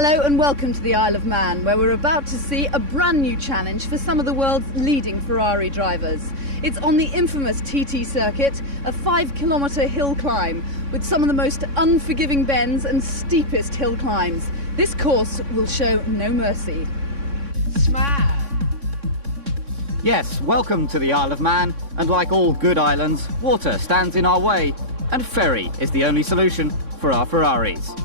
Hello and welcome to the Isle of Man, where we're about to see a brand new challenge for some of the world's leading Ferrari drivers. It's on the infamous TT circuit, a 5-kilometre hill climb with some of the most unforgiving bends and steepest hill climbs. This course will show no mercy. Smash! Yes, welcome to the Isle of Man, and like all good islands, water stands in our way, and ferry is the only solution for our Ferraris.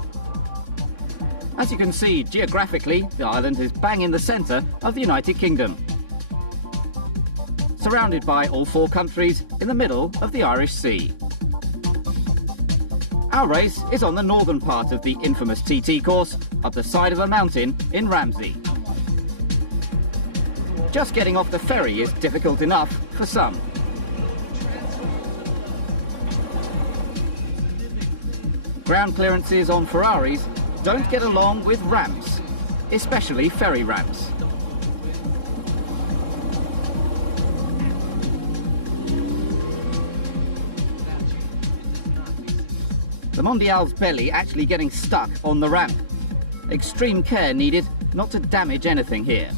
As you can see, geographically, the island is bang in the centre of the United Kingdom, surrounded by all 4 countries in the middle of the Irish Sea. Our race is on the northern part of the infamous TT course, up the side of a mountain in Ramsey. Just getting off the ferry is difficult enough for some. Ground clearances on Ferraris don't get along with ramps, especially ferry ramps. The Mondial's belly actually getting stuck on the ramp. Extreme care needed not to damage anything here.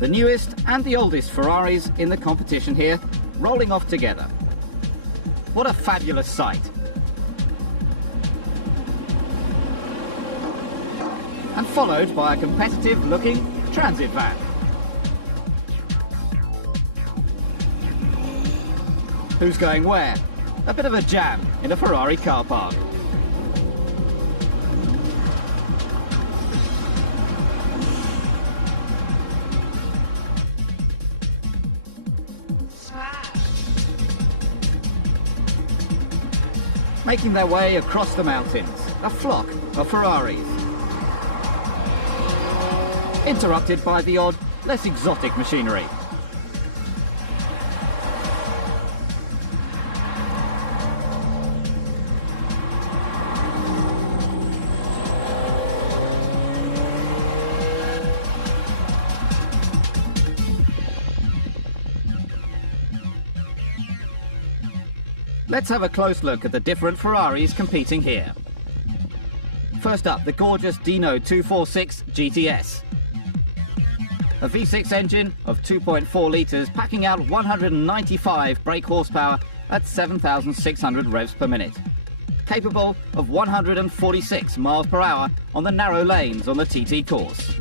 The newest and the oldest Ferraris in the competition here, rolling off together. What a fabulous sight. And followed by a competitive-looking transit van. Who's going where? A bit of a jam in a Ferrari car park. Making their way across the mountains, a flock of Ferraris. Interrupted by the odd, less exotic machinery. Let's have a close look at the different Ferraris competing here. First up, the gorgeous Dino 246 GTS. A V6 engine of 2.4 litres packing out 195 brake horsepower at 7,600 revs per minute. Capable of 146 miles per hour on the narrow lanes on the TT course.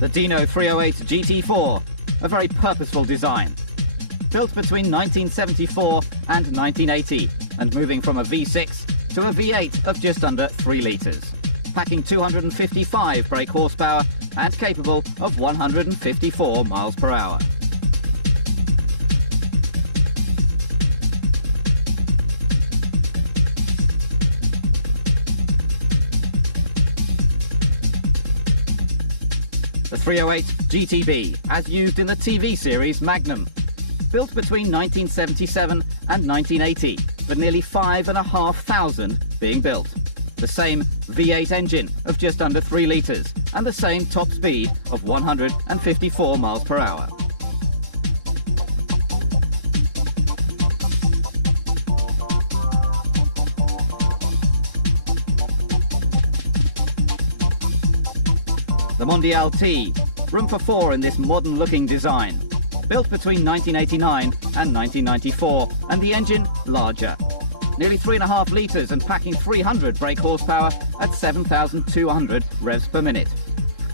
The Dino 308 GT4, a very purposeful design. Built between 1974 and 1980, and moving from a V6 to a V8 of just under 3 litres. Packing 255 brake horsepower and capable of 154 miles per hour. The 308 GTB, as used in the TV series Magnum. Built between 1977 and 1980, with nearly 5,500 being built. The same V8 engine of just under 3 litres, and the same top speed of 154 miles per hour. The Mondial T, room for 4 in this modern-looking design. Built between 1989 and 1994, and the engine larger. Nearly 3.5 litres and packing 300 brake horsepower at 7,200 revs per minute.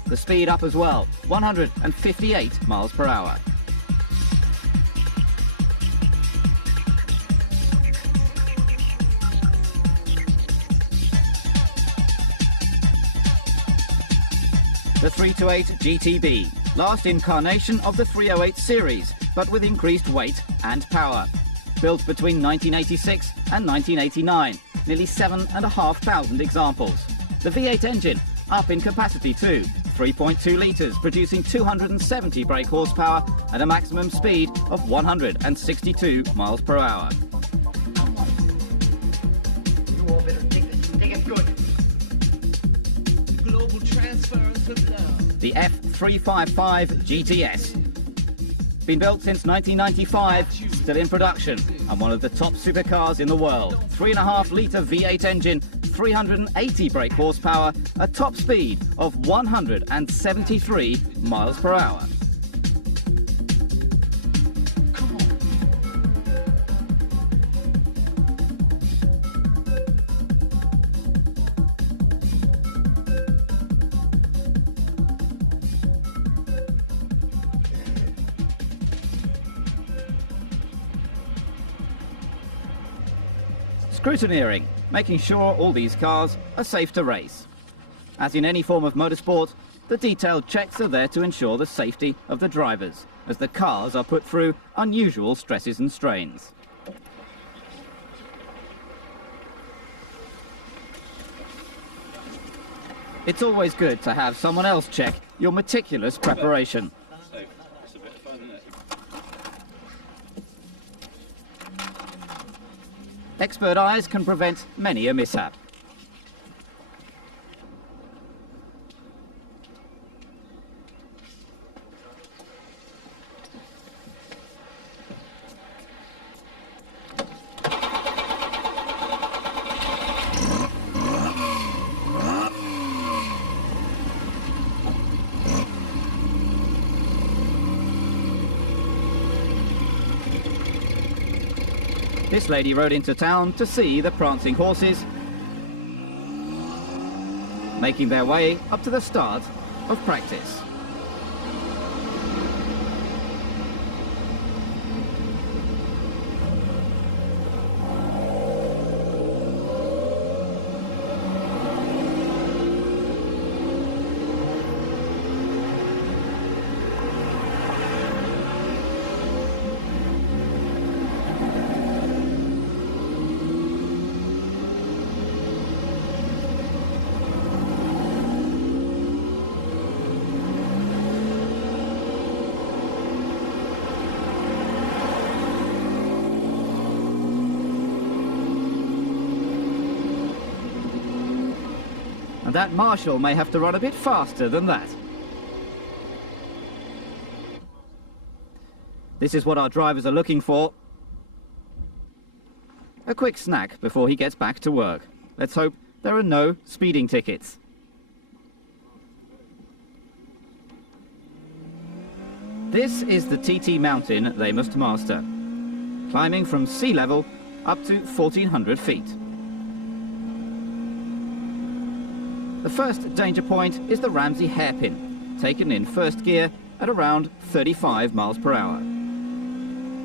The speed up as well, 158 miles per hour. The 328 GTB, last incarnation of the 308 series, but with increased weight and power. Built between 1986 and 1989, nearly 7,500 examples. The V8 engine, up in capacity too, 3.2 litres, producing 270 brake horsepower at a maximum speed of 162 miles per hour. F355 GTS. Been built since 1995, still in production, and one of the top supercars in the world. 3.5-litre V8 engine, 380 brake horsepower, a top speed of 173 miles per hour. Scrutineering, making sure all these cars are safe to race. As in any form of motorsport, the detailed checks are there to ensure the safety of the drivers, as the cars are put through unusual stresses and strains. It's always good to have someone else check your meticulous preparation. Expert eyes can prevent many a mishap. This lady rode into town to see the prancing horses, making their way up to the start of practice. And that marshal may have to run a bit faster than that. This is what our drivers are looking for. A quick snack before he gets back to work. Let's hope there are no speeding tickets. This is the TT mountain they must master, climbing from sea level up to 1,400 feet. The first danger point is the Ramsey hairpin, taken in first gear at around 35 miles per hour.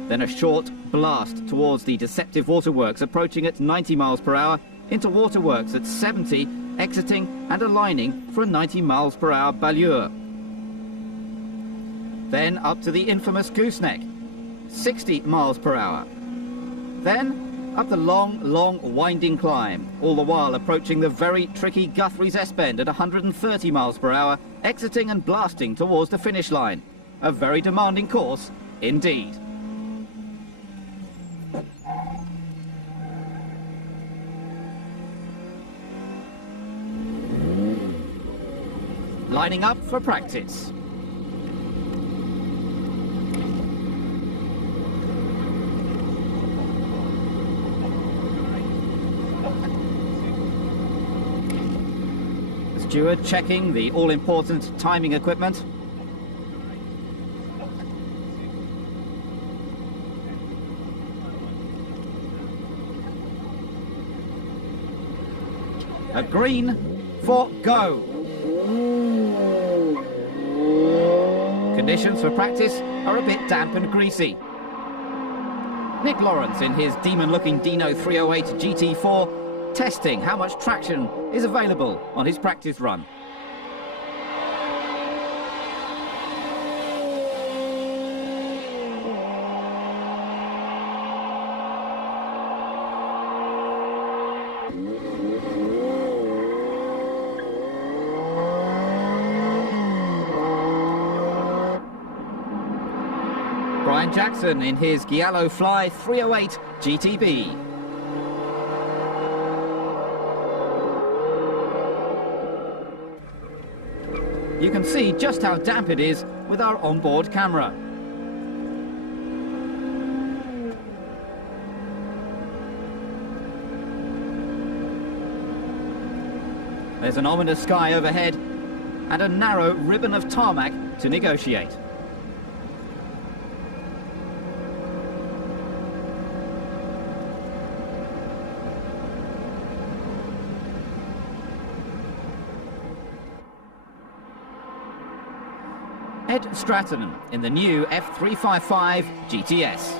Then a short blast towards the deceptive waterworks, approaching at 90 miles per hour, into waterworks at 70, exiting and aligning for a 90 miles per hour ballure. Then up to the infamous gooseneck, 60 miles per hour. Then up the long winding climb, all the while approaching the very tricky Guthrie's S-bend at 130 miles per hour, exiting and blasting towards the finish line. A very demanding course indeed. Lining up for practice. Steward checking the all-important timing equipment. A green for go. Conditions for practice are a bit damp and greasy. Nick Lawrence in his demon-looking Dino 308 GT4 testing how much traction is available on his practice run. Brian Jackson in his Giallo Fly 308 GTB. you can see just how damp it is with our onboard camera. There's an ominous sky overhead and a narrow ribbon of tarmac to negotiate. Ed Stratton in the new F355 GTS.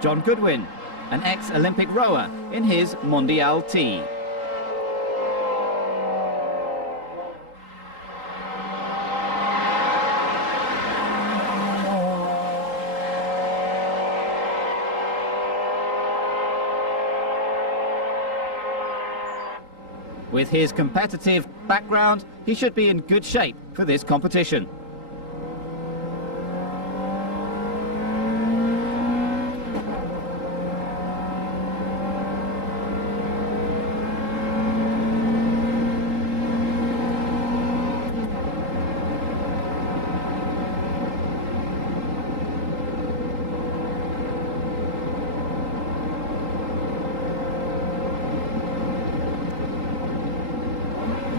John Goodwin, an ex-Olympic rower in his Mondial T. With his competitive background, he should be in good shape for this competition.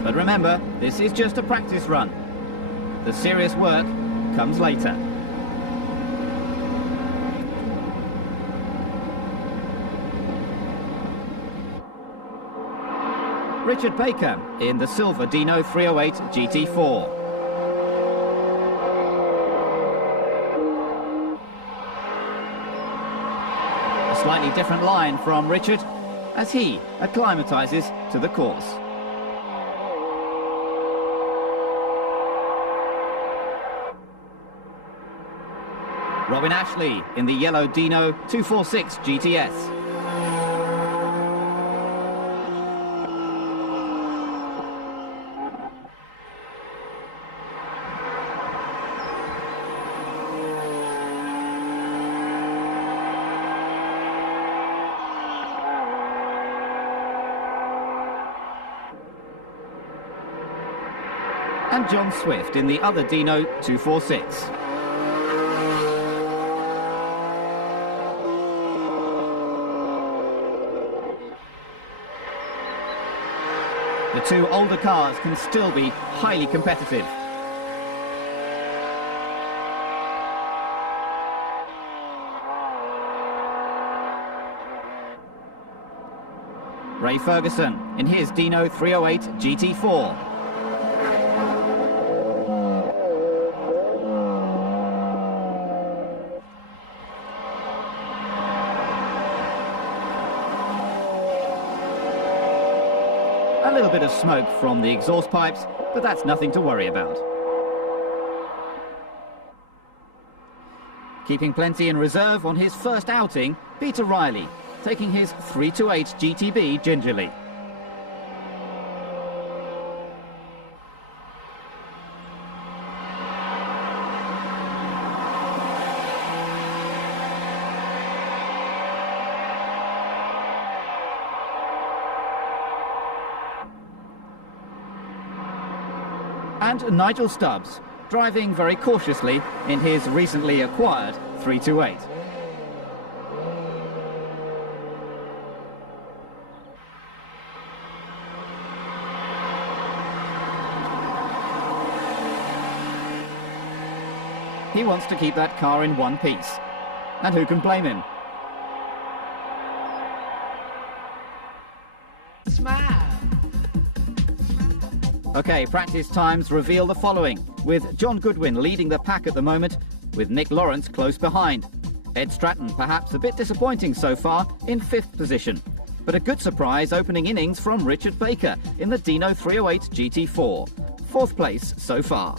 But remember, this is just a practice run. The serious work comes later. Richard Baker in the silver Dino 308 GT4. A slightly different line from Richard as he acclimatises to the course. Robin Ashley in the yellow Dino 246 GTS. And John Swift in the other Dino 246. The two older cars can still be highly competitive. Ray Ferguson in his Dino 308 GT4. A little bit of smoke from the exhaust pipes, but that's nothing to worry about. Keeping plenty in reserve on his first outing, Peter Riley, taking his 328 GTB gingerly. And Nigel Stubbs, driving very cautiously in his recently acquired 328. He wants to keep that car in one piece, and who can blame him? Smile. Okay, practice times reveal the following, with John Goodwin leading the pack at the moment, with Nick Lawrence close behind. Ed Stratton perhaps a bit disappointing so far in 5th position, but a good surprise opening innings from Richard Baker in the Dino 308 GT4, 4th place so far.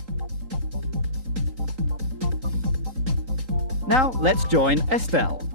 Now let's join Estelle.